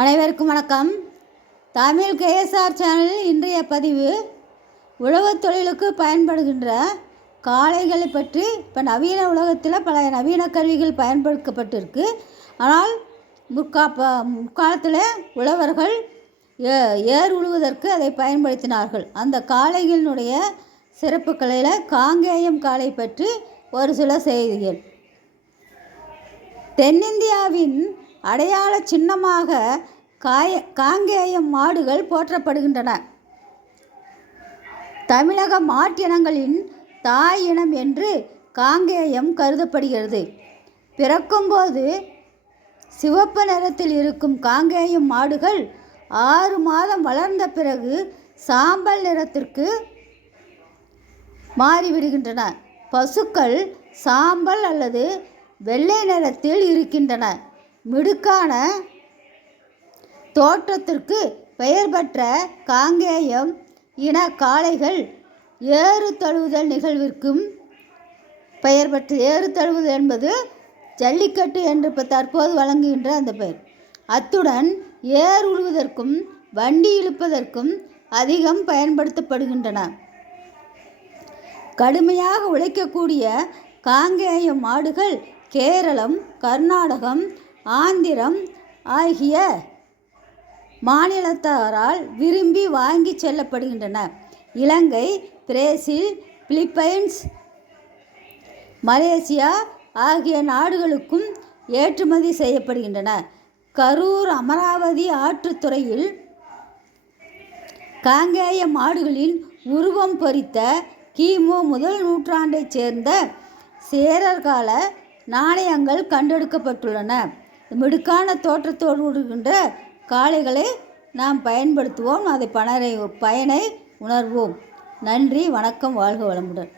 அனைவருக்கும் வணக்கம். தமிழ் கேஎஸ்ஆர் சேனலில் இன்றைய பதிவு உழவுத் தொழிலுக்கு பயன்படுகின்ற காளைகளை பற்றி. இப்போ நவீன உலகத்தில் பல நவீன கருவிகள் பயன்படுத்தப்பட்டிருக்கு. ஆனால் முற்கா ப முற்காலத்தில் உழவர்கள் ஏ ஏர் உழுவதற்கு அதை பயன்படுத்தினார்கள். அந்த காளைகளினுடைய சிறப்புகளில் காங்கேயம் காளை பற்றி ஒரு சில செய்திகள். தென்னிந்தியாவின் அடையாள சின்னமாக காய காங்கேயம் மாடுகள் போற்றப்படுகின்றன. தமிழக மாட்டினங்களின் தாய் இனம் என்று காங்கேயம் கருதப்படுகிறது. பிறக்கும்போது சிவப்பு நிறத்தில் இருக்கும் காங்கேயம் மாடுகள் ஆறு மாதம் வளர்ந்த பிறகு சாம்பல் நிறத்திற்கு மாறிவிடுகின்றன. பசுக்கள் சாம்பல் அல்லது வெள்ளை நிறத்தில் இருக்கின்றன. மிடுக்கான தோற்றத்திற்கு பெயர் பெற்ற காங்கேயம் இன காளைகள் ஏறு தழுவுதல் நிகழ்விற்கும் பெயர் பெற்ற ஏறு தழுவுதல் என்பது ஜல்லிக்கட்டு என்று இப்போ தற்போது வழங்குகின்ற அந்த பெயர். அத்துடன் ஏர் உழுவதற்கும் வண்டி இழுப்பதற்கும் அதிகம் பயன்படுத்தப்படுகின்றன. கடுமையாக உழைக்கக்கூடிய காங்கேயம் மாடுகள் கேரளம் கர்நாடகம் ஆந்திரம் ஆகிய மாநிலத்தாரால் விரும்பி வாங்கி செல்லப்படுகின்றன. இலங்கை பிரேசில் பிலிப்பைன்ஸ் மலேசியா ஆகிய நாடுகளுக்கும் ஏற்றுமதி செய்யப்படுகின்றன. கரூர் அமராவதி ஆற்றுத்துறையில் காங்கேய மாடுகளின் உருவம் பொறித்த கிமு முதல் நூற்றாண்டைச் சேர்ந்த சேரர்கால நாணயங்கள் கண்டெடுக்கப்பட்டுள்ளன. மிடுக்கான தோற்றத்தோடு இருக்கின்ற காளைகளை நாம் பயன்படுத்துவோம். அதை பணரை பயனை உணர்வோம். நன்றி வணக்கம் வாழ்க வளமுடன்.